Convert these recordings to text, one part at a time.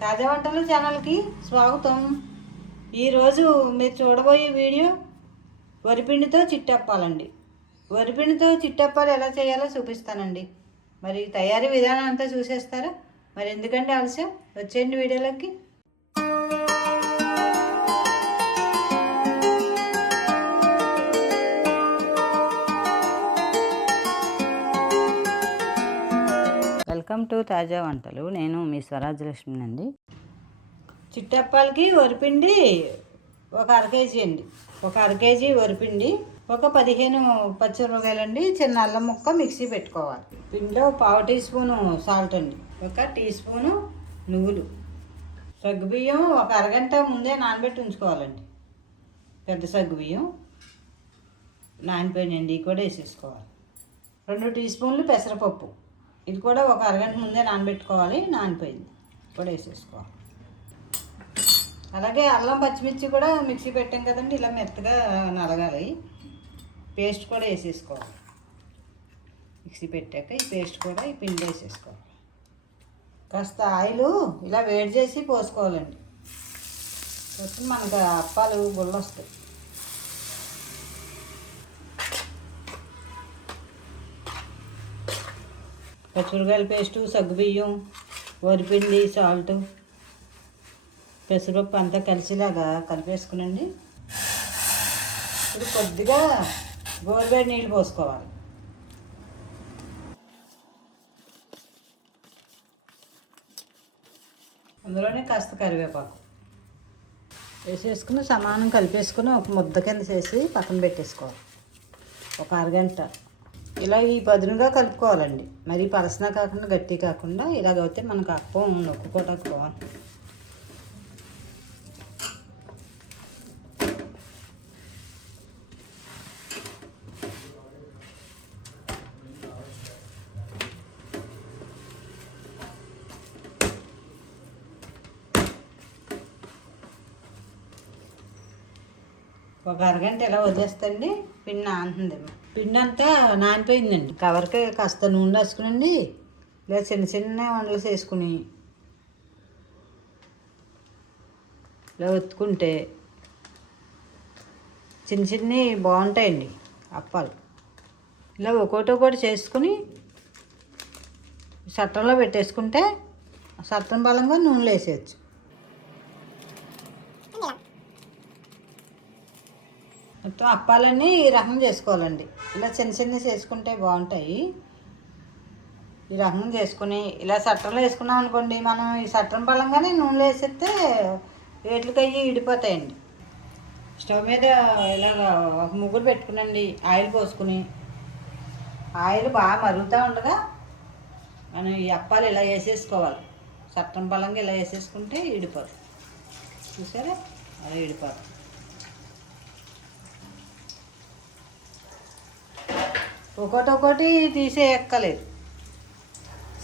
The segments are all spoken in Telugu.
తాజా వంటలు ఛానల్కి స్వాగతం. ఈరోజు మీరు చూడబోయే వీడియో వరిపిండితో చిట్టప్పాలండి. వరిపిండితో చిట్టప్పాలు ఎలా చేయాలో చూపిస్తానండి. మరి తయారీ విధానం అంతా చూసేస్తారా? మరి ఎందుకంటే ఆలస్యం? వచ్చేయండి వీడియోలోకి. వెల్కమ్ టు తాజా వంటలు. నేను మీ స్వరాజ్యలక్ష్మి అండి చిట్టప్పాలకి వరిపిండి ఒక అర కేజీ అండి. ఒక అర కేజీ వరిపిండి ఒక పదిహేను పచ్చిమిరపకాయలండి చిన్న అల్లం ముక్క మిక్సీ పెట్టుకోవాలి. పిండిలో పావు టీ స్పూను సాల్ట్ అండి ఒక టీ స్పూను నువ్వులు. సగ్గుబియ్యం ఒక అరగంట ముందే నానబెట్టి ఉంచుకోవాలండి. పెద్ద సగ్గుబియ్యం నానిపోయినండి కూడా వేసేసుకోవాలి. రెండు టీ స్పూన్లు పెసరపప్పు. ఇది కూడా ఒక అరగంట ముందే నానబెట్టుకోవాలి నానిపోయింది. కూడా వేసేసుకోవాలి అలాగే అల్లం పచ్చిమిర్చి కూడా మిక్సీ పెట్టాం కదండి ఇలా మెత్తగా నలగాలి. పేస్ట్ కూడా వేసేసుకోవాలి మిక్సీ పెట్టాక ఈ పేస్ట్ కూడా ఈ పిండి వేసేసుకోవాలి కాస్త ఆయిల్ ఇలా వేడి చేసి పోసుకోవాలండి. పోస్తే మనకు అప్పాలు గుళ్ళు వస్తాయి పచ్చిమిరకాయల పేస్టు సగ్గుబియ్యం వరిపిండి సాల్ట్ పెసరపప్పు అంతా కలిసిలాగా కలిపేసుకునండి. ఇప్పుడు కొద్దిగా గోరువేడి నీళ్ళు పోసుకోవాలి. అందులోనే కాస్త కరివేపాకు వేసేసుకుని సమానం కలిపేసుకుని ఒక ముద్ద కింద చేసి పక్కన పెట్టేసుకోవాలి. ఒక అరగంట. ఇలా ఈ బదునుగా కలుపుకోవాలండి. మరి పలసన కాకుండా గట్టి కాకుండా ఇలాగైతే మనకు అప్పం నొక్కుకోవడానికి బాగుంటుంది ఒక అరగంట ఇలా వదిలేస్తండి పిండి నానుతుంది పిండి అంతా నానిపోయిందండి. కవర్కి కాస్త నూనె రాసుకునండి. ఇలా చిన్న చిన్న వండలు చేసుకుని ఇలా ఒత్తుకుంటే చిన్న చిన్ని బాగుంటాయండి అప్పాలు. ఇలా ఒక్కోటి ఒకటి చేసుకుని సట్టంలో పెట్టేసుకుంటే సట్టం బలంగా నూనెలో వేసేయచ్చు. మొత్తం అప్పాలన్నీ ఈ రకం చేసుకోవాలండి. ఇలా చిన్న చిన్న చేసుకుంటే బాగుంటాయి. ఈ రకం చేసుకుని ఇలా సట్టంలో వేసుకున్నాం అనుకోండి మనం ఈ సట్రం బలంగానే నూనెలో వేసేస్తే వేట్లకి అయ్యి ఇడిపోతాయండి. స్టవ్ మీద ఇలాగ ఒక ముగ్గురు పెట్టుకునండి ఆయిల్ పోసుకుని. ఆయిల్ బాగా మరుగుతూ ఉండగా మనం ఈ అప్పాలు ఇలా వేసేసుకోవాలి. సట్టం బలంగా ఇలా వేసేసుకుంటే ఇడిపోతుంది చూసారా? అలా ఇడిపోతుంది ఒకటొకటి తీసే ఎక్కలేదు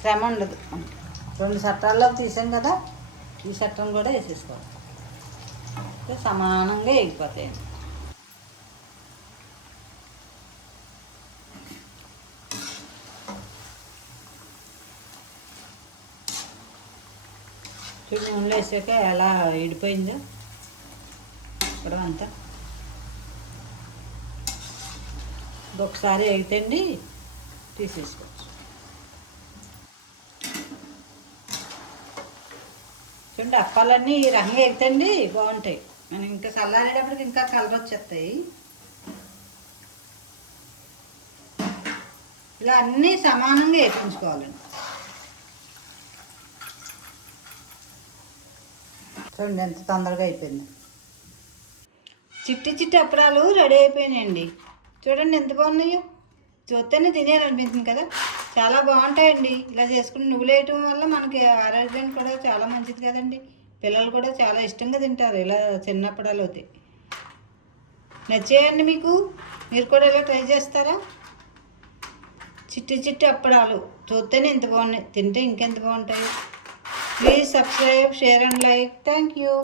శ్రమ ఉండదు. రెండు చట్టాల్లో తీసాం కదా ఈ చట్టం కూడా వేసేసుకోవాలి. సమానంగా ఎగిపోతాయి చూడు నూనెలో వేసాక ఎలా ఇడిపోయిందో. ఇప్పుడు అంతా ఇది ఒకసారి ఎగితండి తీసేసుకోవచ్చు. చూడండి అప్పాలన్నీ ఈ రకంగా ఎగుతండి బాగుంటాయి. మనం ఇంకా చల్లారేటప్పటికి ఇంకా కలర్ వచ్చేస్తాయి. ఇలా అన్నీ సమానంగా వేపించుకోవాలండి చూడండి ఎంత తొందరగా అయిపోయింది. చిట్టి చిట్టి అప్పడాలు రెడీ అయిపోయినాయండి. చూడండి ఎంత బాగున్నాయో. చూస్తేనే తినేయాలనిపించింది కదా. చాలా బాగుంటాయండి. ఇలా చేసుకుని నువ్వులు వేయటం వల్ల మనకి ఆరోగ్యానికి కూడా చాలా మంచిది కదండి. పిల్లలు కూడా చాలా ఇష్టంగా తింటారు ఇలా చిన్నప్పడాలు అవుతాయి నచ్చేయండి మీకు? మీరు కూడా ఇలా ట్రై చేస్తారా? చిట్టి చిట్టి అప్పడాలు. చూస్తేనే ఇంత బాగున్నాయి. తింటే ఇంకెంత బాగుంటాయి. Please subscribe share and like. Thank you.